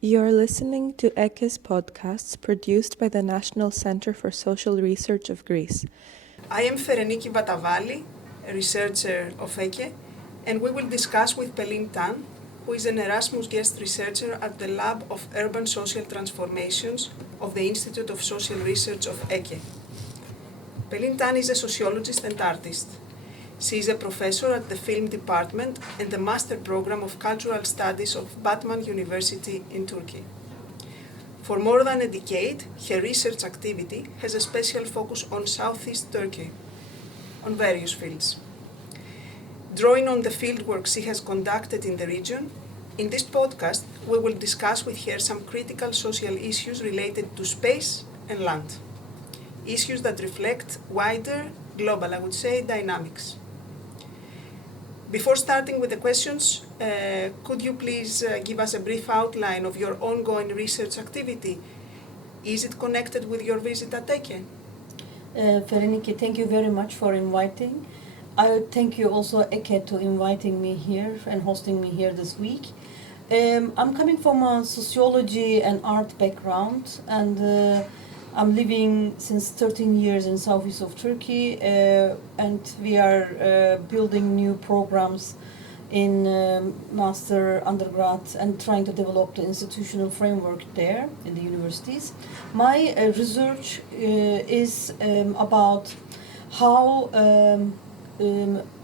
You're listening to EKKEs podcasts produced by the National Center for Social Research of Greece. I am Fereniki Vatavali, a researcher of EKKE, and we will discuss with Pelin Tan, who is an Erasmus guest researcher at the Lab of Urban Social Transformations of the Institute of Social Research of EKKE. Pelin Tan is a sociologist and artist. She is a professor at the Film Department and the Master Program of Cultural Studies of Batman University in Turkey. For more than a decade, her research activity has a special focus on Southeast Turkey, on various fields. Drawing on the fieldwork she has conducted in the region, in this podcast we will discuss with her some critical social issues related to space and land. Issues that reflect wider, global, I would say, dynamics. Before starting with the questions, could you please give us a brief outline of your ongoing research activity? Is it connected with your visit at EKKE? Fereniki, thank you very much for inviting. I thank you also, EKKE, to inviting me here and hosting me here this week. I'm coming from a sociology and art background, and I'm living since 13 years in southeast of Turkey, and we are building new programs in master, undergrad, and trying to develop the institutional framework there in the universities. My research is about how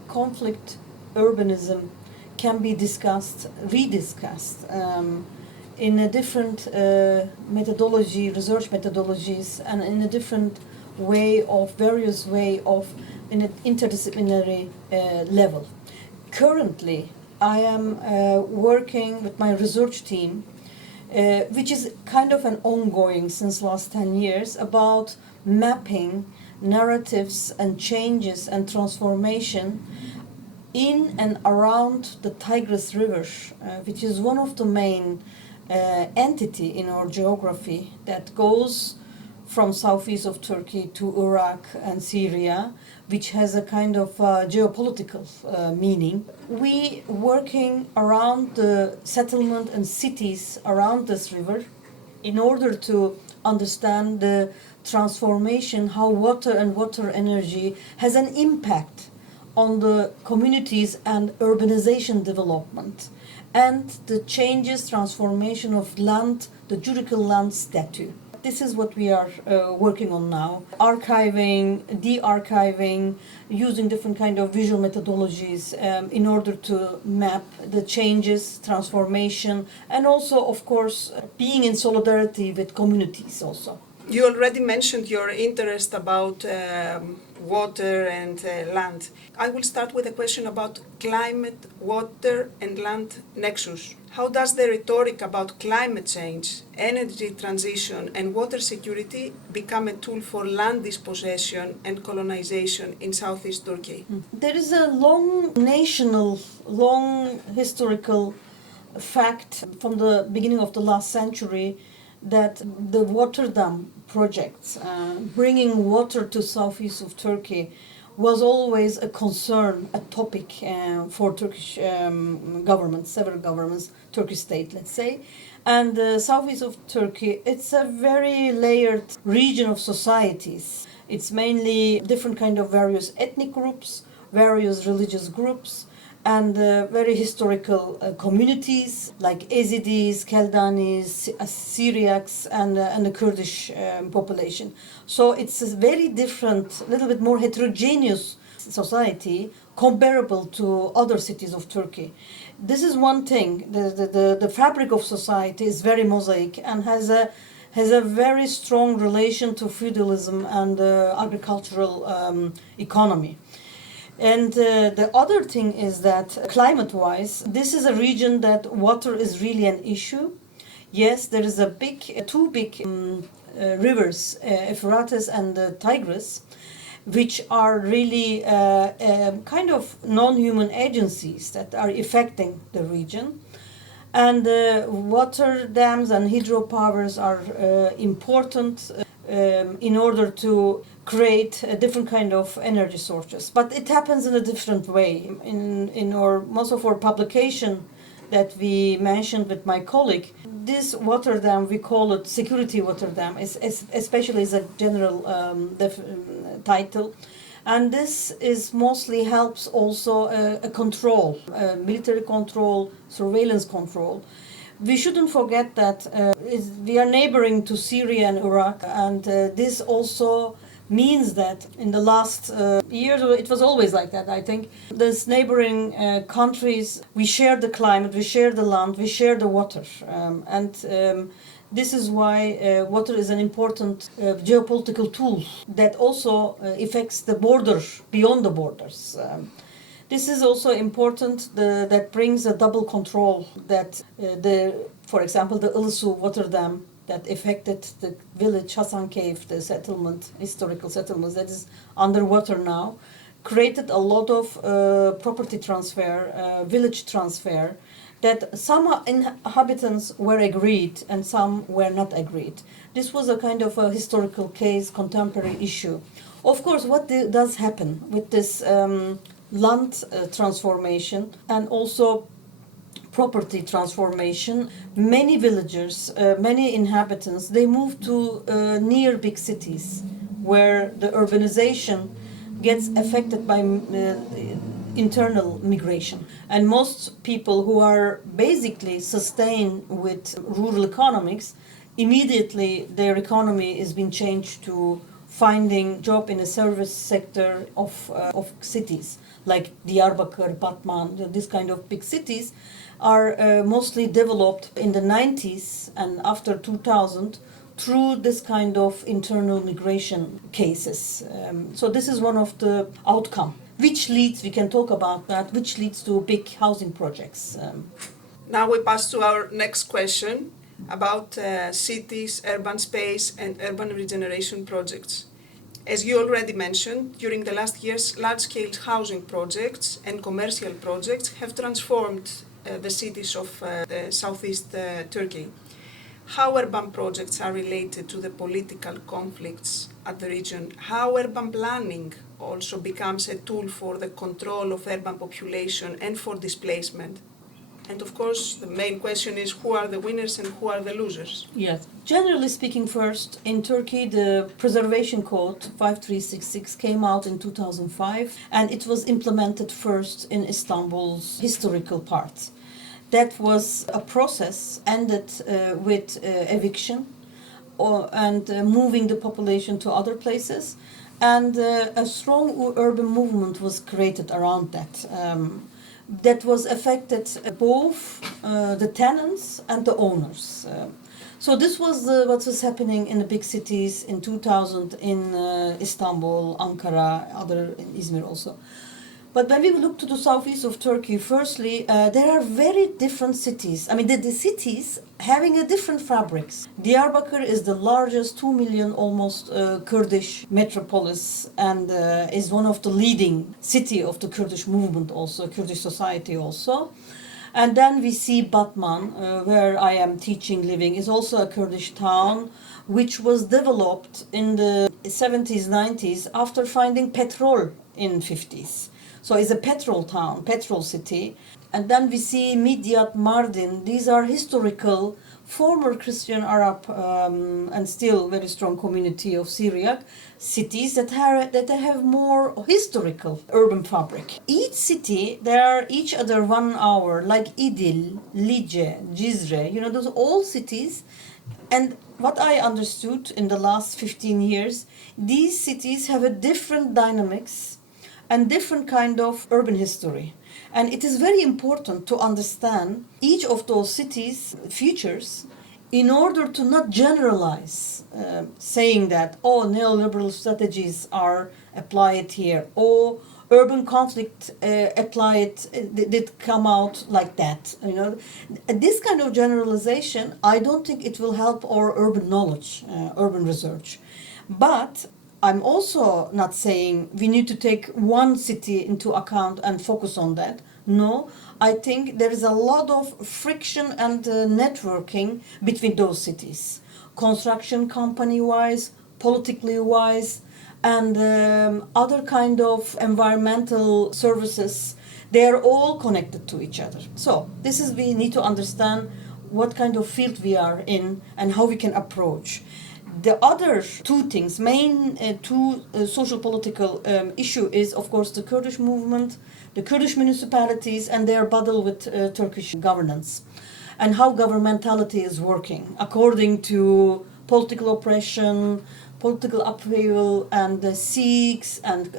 conflict urbanism can be discussed, rediscussed, in a different methodology, research methodologies, and in a different various way of in an interdisciplinary level. Currently, I am working with my research team, which is kind of an ongoing since last 10 years, about mapping narratives and changes and transformation in and around the Tigris River, which is one of the main entity in our geography that goes from southeast of Turkey to Iraq and Syria, which has a kind of geopolitical meaning. We working around the settlement and cities around this river in order to understand the transformation, how water and water energy has an impact on the communities and urbanization development, and the changes, transformation of land, the juridical land statute. This is what we are working on now. Archiving, de-archiving, using different kind of visual methodologies in order to map the changes, transformation, and also, of course, being in solidarity with communities also. You already mentioned your interest about water and land. I will start with a question about climate, water and land nexus. How does the rhetoric about climate change, energy transition and water security become a tool for land dispossession and colonization in southeast Turkey? There is a long historical fact from the beginning of the last century that the water dam projects, bringing water to southeast of Turkey, was always a concern, a topic for Turkish governments, several governments, Turkish state, let's say. And the southeast of Turkey, it's a very layered region of societies. It's mainly different kind of various ethnic groups, various religious groups, and very historical communities like Yazidis, Keldanis, Syriacs, and the Kurdish population. So it's a very different, a little bit more heterogeneous society comparable to other cities of Turkey. This is one thing. The fabric of society is very mosaic and has a very strong relation to feudalism and agricultural economy. And the other thing is that climate-wise, this is a region that water is really an issue. Yes, there is two big rivers, Euphrates and the Tigris, which are really kind of non-human agencies that are affecting the region. And water dams and hydropowers are important in order to create a different kind of energy sources. But it happens in a different way. In most of our publication that we mentioned with my colleague. This water dam, we call it security water dam, especially as a general title. And this is mostly helps also a control, military control, surveillance control. We shouldn't forget that we are neighboring to Syria and Iraq, and this also means that in the last years, it was always like that, I think. These neighboring countries, we share the climate, we share the land, we share the water. This is why water is an important geopolitical tool that also affects the border, beyond the borders. This is also important that brings a double control that for example, the Ilısu water dam that affected the village Hasan Cave, the settlement, historical settlements that is underwater now, created a lot of property transfer, village transfer, that some inhabitants were agreed and some were not agreed. This was a kind of a historical case, contemporary issue. Of course, what does happen with this land transformation and also property transformation, many villagers, many inhabitants, they move to near big cities where the urbanization gets affected by internal migration. And most people who are basically sustained with rural economics, immediately their economy is being changed to finding job in a service sector of cities like Diyarbakır, Batman, this kind of big cities are mostly developed in the 90s and after 2000 through this kind of internal migration cases. So this is one of the outcome, which leads, we can talk about that, which leads to big housing projects. Now we pass to our next question about cities, urban space, and urban regeneration projects. As you already mentioned, during the last years, large-scale housing projects and commercial projects have transformed the cities of southeast Turkey. How urban projects are related to the political conflicts at the region, how urban planning also becomes a tool for the control of urban population and for displacement. And of course, the main question is who are the winners and who are the losers? Yes. Generally speaking, first, in Turkey, the Preservation Code 5366 came out in 2005, and it was implemented first in Istanbul's historical part. That was a process ended with eviction and moving the population to other places, and a strong urban movement was created around that. That was affected both the tenants and the owners. So this was what was happening in the big cities in 2000 in Istanbul, Ankara, other in Izmir also. But when we look to the southeast of Turkey, firstly, there are very different cities. I mean, the cities having a different fabrics. Diyarbakır is the largest, 2 million almost Kurdish metropolis, and is one of the leading city of the Kurdish movement also, Kurdish society also. And then we see Batman, where I am teaching, living, is also a Kurdish town, which was developed in the 70s, 90s after finding petrol in 50s. So it's a petrol town, petrol city. And then we see Midyat, Mardin. These are historical, former Christian Arab and still very strong community of Syriac cities that have more historical urban fabric. Each city, they are each other 1 hour, like İdil, Lice, Cizre, those all cities. And what I understood in the last 15 years, these cities have a different dynamics and different kind of urban history. And it is very important to understand each of those cities' features in order to not generalize, saying that, neoliberal strategies are applied here, or urban conflict did come out like that. This kind of generalization, I don't think it will help our urban knowledge, urban research. But I'm also not saying we need to take one city into account and focus on that. No, I think there is a lot of friction and networking between those cities. Construction company-wise, politically-wise, and other kind of environmental services They are all connected to each other. So this is, we need to understand what kind of field we are in and how we can approach. The other two things, main social political issue is, of course, the Kurdish movement, the Kurdish municipalities, and their battle with Turkish governance, and how governmentality is working according to political oppression, political upheaval, and seeks and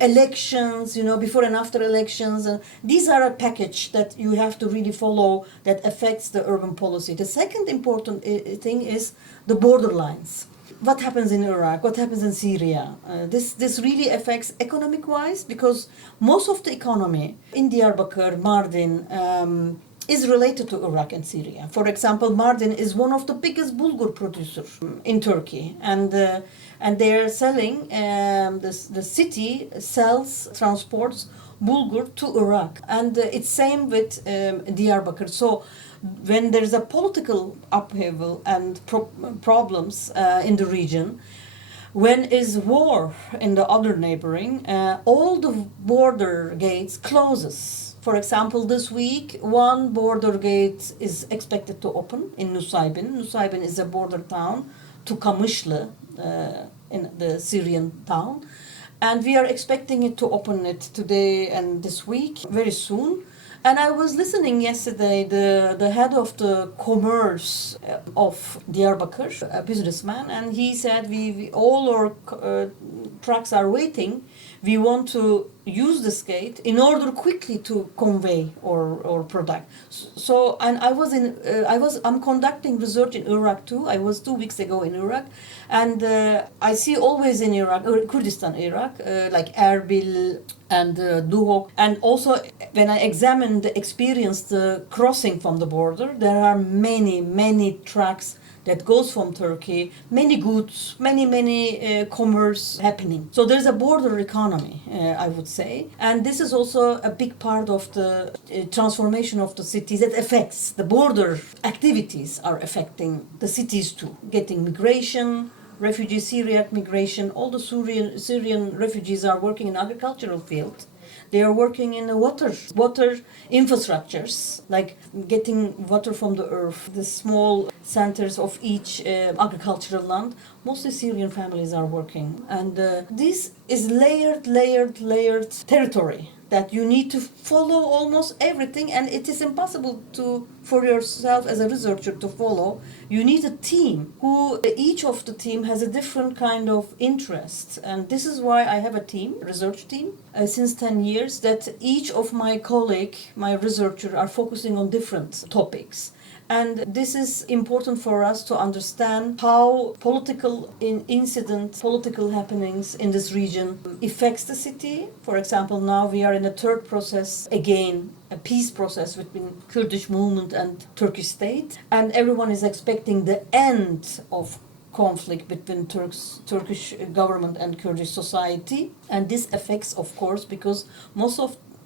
elections, before and after elections. And these are a package that you have to really follow that affects the urban policy. The second important thing is the borderlines. What happens in Iraq? What happens in Syria? This really affects economic-wise, because most of the economy in Diyarbakir, Mardin, is related to Iraq and Syria. For example, Mardin is one of the biggest bulgur producers in Turkey, and they are selling. The city transports bulgur to Iraq, and it's same with Diyarbakir. So when there's a political upheaval and problems in the region, when is war in the other neighboring, all the border gates closes. For example, this week, one border gate is expected to open in Nusaybin. Nusaybin is a border town to Kamışlı, in the Syrian town. And we are expecting it to open it today and this week, very soon. And I was listening yesterday, the head of the commerce of Diyarbakir, a businessman, and he said, we all our trucks are waiting. We want to use this gate in order quickly to convey our product. So, and I'm conducting research in Iraq too. I was 2 weeks ago in Iraq, and I see always in Iraq, Kurdistan, Iraq, like Erbil and Duhok, and also when I examine the experience, the crossing from the border, there are many trucks that goes from Turkey, many goods, many commerce happening. So there's a border economy, I would say. And this is also a big part of the transformation of the cities that affects the border activities are affecting the cities too. Getting migration, refugee Syriac migration, all the Syrian refugees are working in agricultural field. They are working in the water infrastructures, like getting water from the earth, the small centers of each agricultural land. Mostly Syrian families are working. And this is layered territory that you need to follow almost everything, and it is impossible for yourself as a researcher to follow. You need a team each of the team has a different kind of interest, and this is why I have a research team, since 10 years, that each of my researcher are focusing on different topics. And this is important for us to understand how political political happenings in this region affects the city. For example, now we are in a third process, again, a peace process between Kurdish movement and Turkish state. And everyone is expecting the end of conflict between Turkish government and Kurdish society. And this affects, of course, because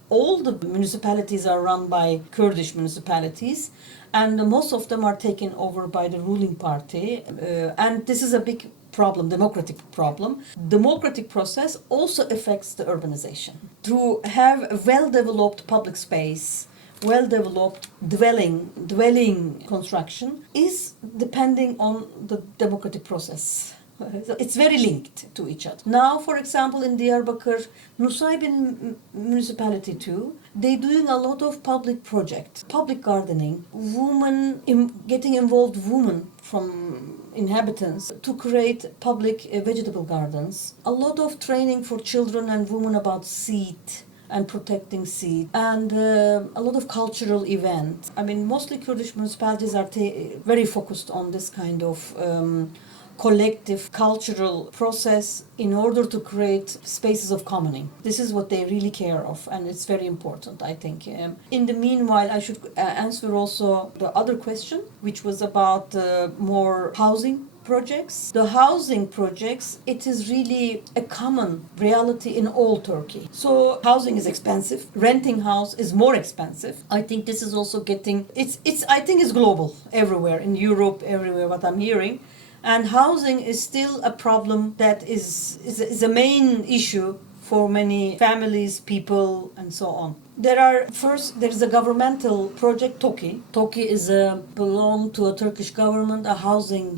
all the municipalities are run by Kurdish municipalities, and most of them are taken over by the ruling party. And this is a big problem, democratic problem. Democratic process also affects the urbanization. To have a well-developed public space, well-developed dwelling construction is depending on the democratic process. So it's very linked to each other. Now, for example, in Diyarbakir, Nusaybin municipality too, they're doing a lot of public projects, public gardening, getting involved women from inhabitants to create public vegetable gardens, a lot of training for children and women about seed and protecting seed, and a lot of cultural events. I mean, mostly Kurdish municipalities are very focused on this kind of collective cultural process in order to create spaces of commoning. This is what they really care of, and it's very important, I think. In the meanwhile, I should answer also the other question, which was about more housing projects. The housing projects, it is really a common reality in all Turkey. So housing is expensive. Renting house is more expensive. I think this is also I think it's global everywhere, in Europe, everywhere, what I'm hearing. And housing is still a problem that is a main issue for many families, people, and so on. There is a governmental project, TOKİ. TOKİ is belong to a Turkish government, a housing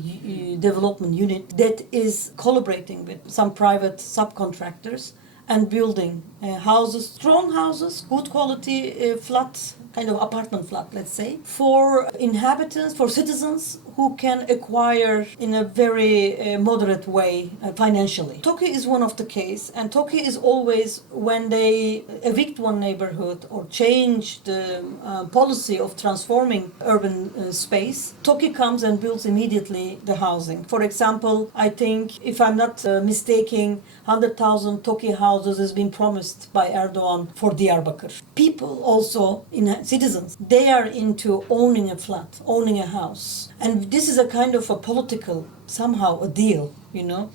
development unit that is collaborating with some private subcontractors and building houses, strong houses, good quality flat, kind of apartment flat, let's say, for inhabitants, for citizens who can acquire in a very moderate way financially. TOKİ is one of the case, and TOKİ is always, when they evict one neighborhood or change the policy of transforming urban space, TOKİ comes and builds immediately the housing. For example, I think, if I'm not mistaken, 100,000 TOKİ houses has been promised by Erdogan for Diyarbakır. People also, citizens, they are into owning a flat, owning a house. And this is a kind of a political, somehow a deal, you know.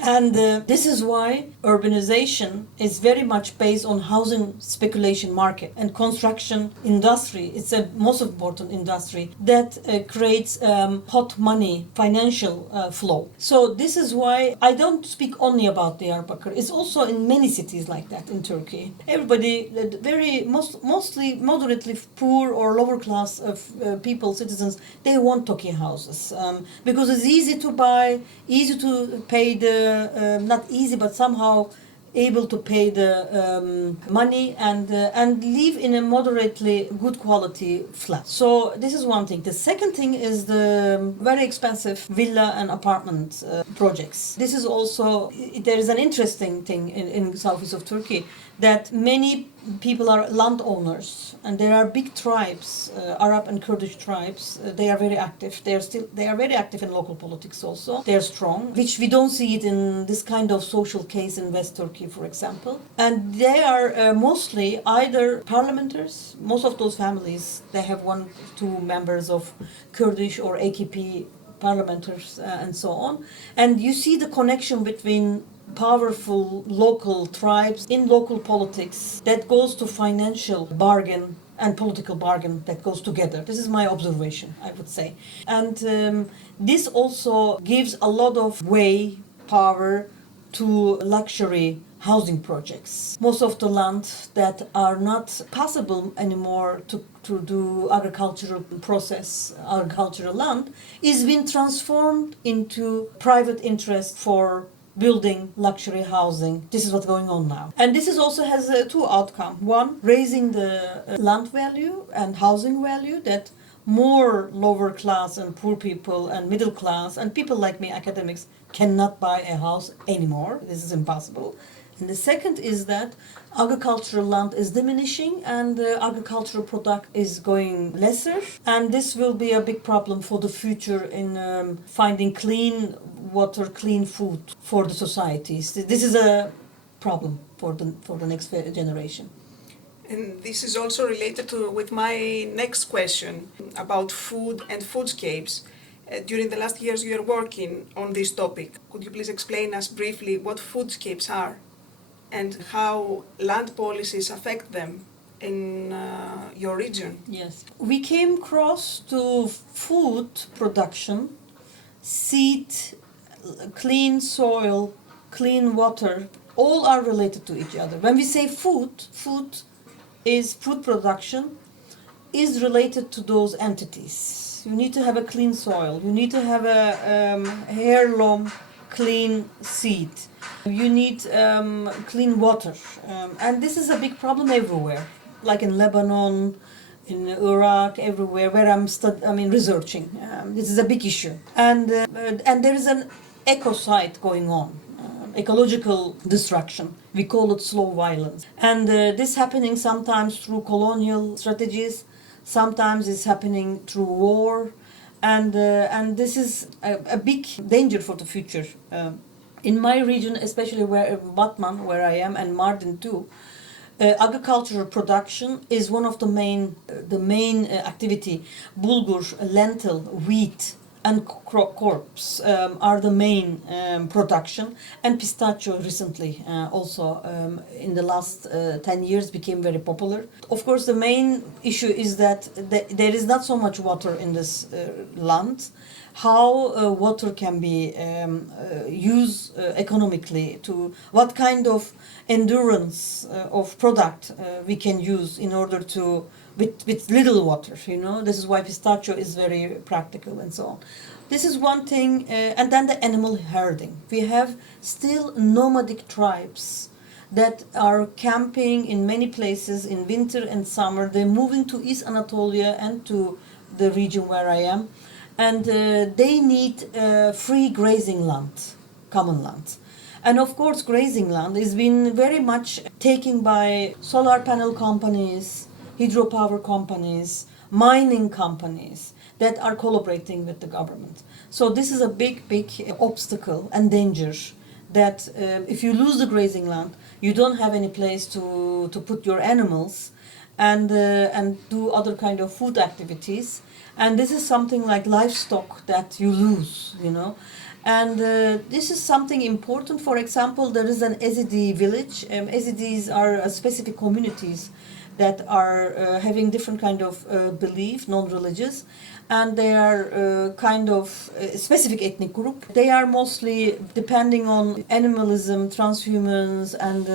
And this is why urbanization is very much based on housing speculation market and construction industry. It's a most important industry that creates hot money, financial flow. So this is why I don't speak only about Diyarbakır. It's also in many cities like that in Turkey. Everybody, mostly moderately poor or lower class of people, citizens, they want TOKİ houses because it's easy to buy, easy to pay the not easy, but somehow able to pay the money and live in a moderately good quality flat. So this is one thing. The second thing is the very expensive villa and apartment projects. This is also, there is an interesting thing in southeast of Turkey, that many people are landowners, and there are big tribes, Arab and Kurdish tribes. They are very active. They are very active in local politics also. They are strong, which we don't see it in this kind of social case in West Turkey, for example. And they are mostly either parliamentarians. Most of those families, they have 1-2 members of Kurdish or EKKE parliamentarians and so on. And you see the connection between powerful local tribes in local politics that goes to financial bargain and political bargain that goes together. This is my observation, I would say. And this also gives a lot of power to luxury housing projects. Most of the land that are not possible anymore to do agricultural land is being transformed into private interest for building luxury housing. This is what's going on now. And this is also has two outcomes. One, raising the land value and housing value, that more lower class and poor people and middle class and people like me, academics, cannot buy a house anymore. This is impossible. And the second is that agricultural land is diminishing and the agricultural product is going lesser. And this will be a big problem for the future in finding clean water, clean food for the societies. This is a problem for the next generation. And this is also related with my next question about food and foodscapes. During the last years you are working on this topic. Could you please explain us briefly what foodscapes are and how land policies affect them in your region? Yes. We came across to food production, seed, clean soil, clean water, all are related to each other. When we say food production is related to those entities. You need to have a clean soil, you need to have a heirloom clean seed, you need clean water, and this is a big problem everywhere, like in Lebanon, in Iraq, everywhere where I'm researching. This is a big issue, and there is an ecocide going on, ecological destruction. We call it slow violence, and this happening sometimes through colonial strategies, sometimes it's happening through war, and this is a big danger for the future. In my region, especially where Batman, where I am, and Mardin too, agricultural production is one of the main activity. Bulgur, lentil, wheat, and crops are the main production, and pistachio recently also in the last 10 years became very popular. Of course, the main issue is that there is not so much water in this land, how water can be used economically, to what kind of endurance of product we can use in order to with little water. This is why pistachio is very practical and so on. This is one thing, and then the animal herding. We have still nomadic tribes that are camping in many places in winter and summer. They're moving to East Anatolia and to the region where I am, and they need free grazing land, common land. And of course, grazing land has been very much taken by solar panel companies, hydropower companies, mining companies that are collaborating with the government. So this is a big, big obstacle and danger that if you lose the grazing land, you don't have any place to put your animals and do other kind of food activities. And this is something like livestock that you lose, And this is something important. For example, there is an Ezidi village. Ezidis are specific communities that are having different kind of belief, non-religious, and they are kind of a specific ethnic group. They are mostly depending on animalism, transhumans, and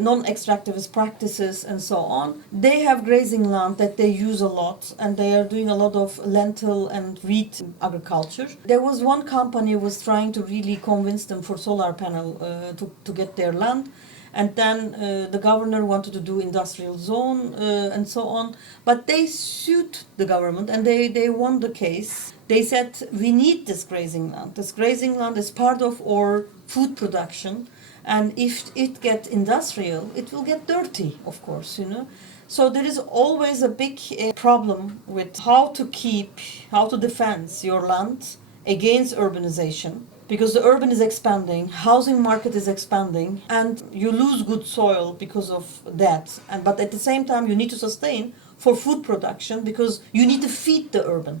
non-extractivist practices and so on. They have grazing land that they use a lot, and they are doing a lot of lentil and wheat agriculture. There was one company who was trying to really convince them for solar panel to get their land, and then the governor wanted to do industrial zone and so on, but they sued the government and they won the case. They said, we need this grazing land. This grazing land is part of our food production, and if it gets industrial, it will get dirty, of course, So there is always a big problem with how to defend your land against urbanization, because the urban is expanding, housing market is expanding, and you lose good soil because of that. But at the same time, you need to sustain for food production because you need to feed the urban,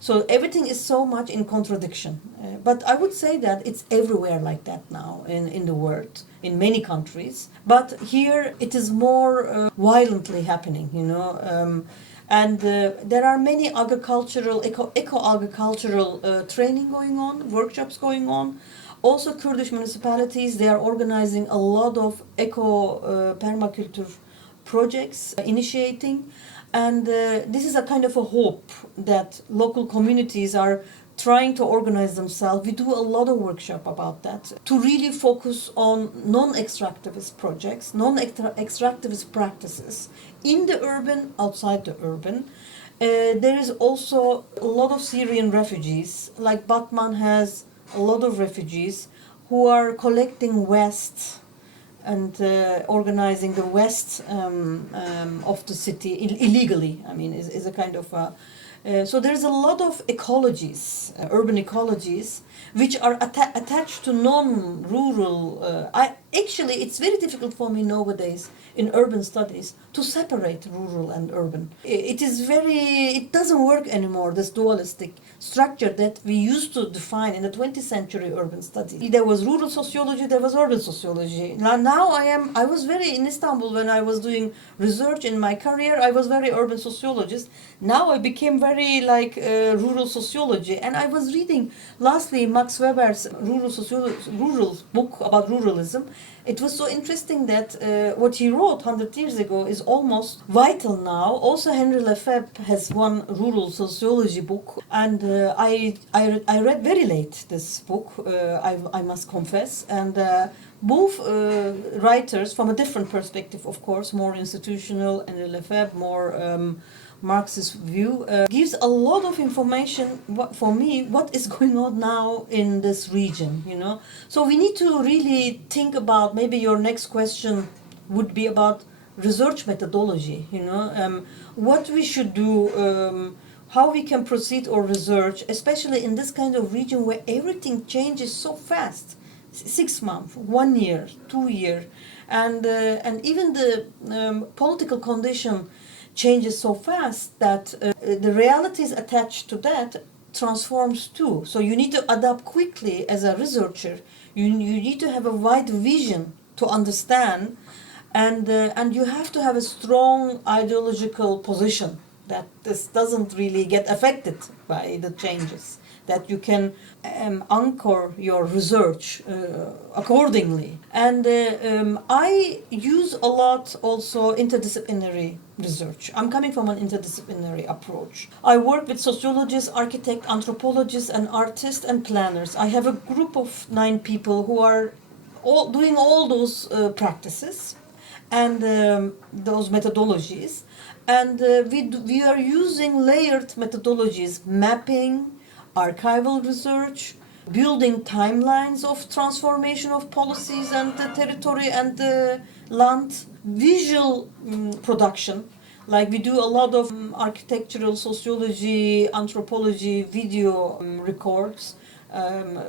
So everything is so much in contradiction. But I would say that it's everywhere like that now in the world, in many countries. But here it is more violently happening, And there are many eco-agricultural training going on, workshops going on. Also, Kurdish municipalities, they are organizing a lot of eco-permaculture projects, initiating. And this is a kind of a hope that local communities are trying to organize themselves. We do a lot of workshop about that to really focus on non-extractivist projects, non-extractivist practices in the urban, outside the urban. There is also a lot of Syrian refugees, like Batman has a lot of refugees who are collecting waste and organizing the waste of the city illegally. I mean, is a kind of so there's a lot of ecologies, urban ecologies, which are attached to non-rural. Actually, it's very difficult for me nowadays in urban studies to separate rural and urban. It doesn't work anymore, this dualistic structure that we used to define in the 20th century urban study. There was rural sociology, there was urban sociology. Now I was very in Istanbul when I was doing research in my career, I was very urban sociologist. Now I became very like rural sociology, and I was reading lastly Max Weber's rural book about ruralism. It was so interesting that what he wrote 100 years ago is almost vital now. Also, Henry Lefebvre has one rural sociology book, and I read very late this book, I must confess, and both writers from a different perspective, of course, more institutional, Henry Lefebvre more Marxist view, gives a lot of information for me what is going on now in this region, So we need to really think about, maybe your next question would be about research methodology, what we should do, how we can proceed our research, especially in this kind of region where everything changes so fast. 6 months, 1 year, 2 years, and even the political condition changes so fast that the realities attached to that transforms too. So you need to adapt quickly as a researcher. You need to have a wide vision to understand, and you have to have a strong ideological position that this doesn't really get affected by the changes, that you can anchor your research accordingly. And I use a lot also interdisciplinary research. I'm coming from an interdisciplinary approach. I work with sociologists, architects, anthropologists, and artists and planners. I have a group of 9 people who are all doing all those practices and those methodologies. And we are using layered methodologies, mapping, archival research, building timelines of transformation of policies and the territory and the land, visual production. Like we do a lot of architectural sociology, anthropology, video records,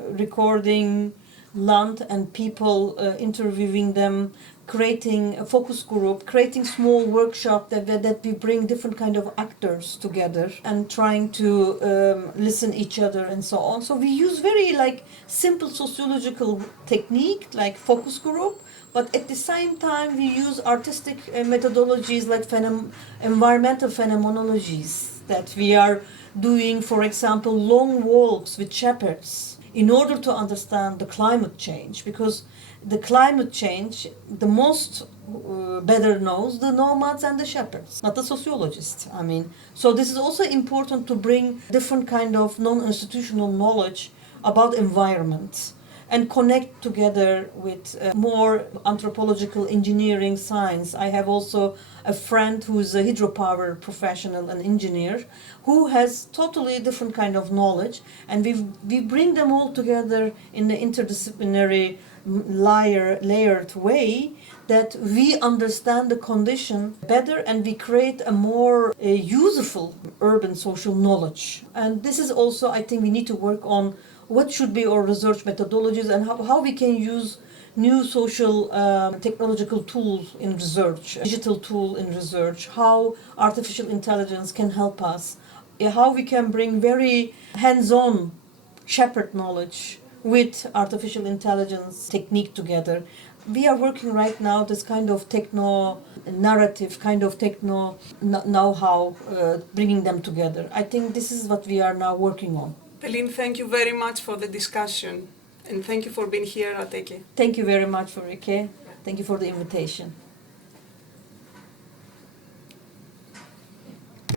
recording land and people, interviewing them, creating a focus group, creating small workshop that we bring different kind of actors together and trying to listen each other and so on. So we use very like simple sociological technique like focus group, but at the same time we use artistic methodologies like environmental phenomenologies that we are doing, for example, long walks with shepherds in order to understand the climate change, because the climate change, the most better knows the nomads and the shepherds, not the sociologists. I mean, so this is also important to bring different kind of non-institutional knowledge about environment and connect together with more anthropological engineering science. I have also a friend who is a hydropower professional and engineer who has totally different kind of knowledge, and we bring them all together in the interdisciplinary layered way that we understand the condition better and we create a more useful urban social knowledge. And this is also, I think, we need to work on what should be our research methodologies and how we can use new social technological tools in research, digital tool in research, how artificial intelligence can help us, how we can bring very hands-on shepherd knowledge with artificial intelligence technique together. We are working right now this kind of techno narrative, kind of techno know-how, bringing them together. I think this is what we are now working on. Pelin, thank you very much for the discussion, and thank you for being here at EKKE. Thank you very much for EKKE. Thank you for the invitation.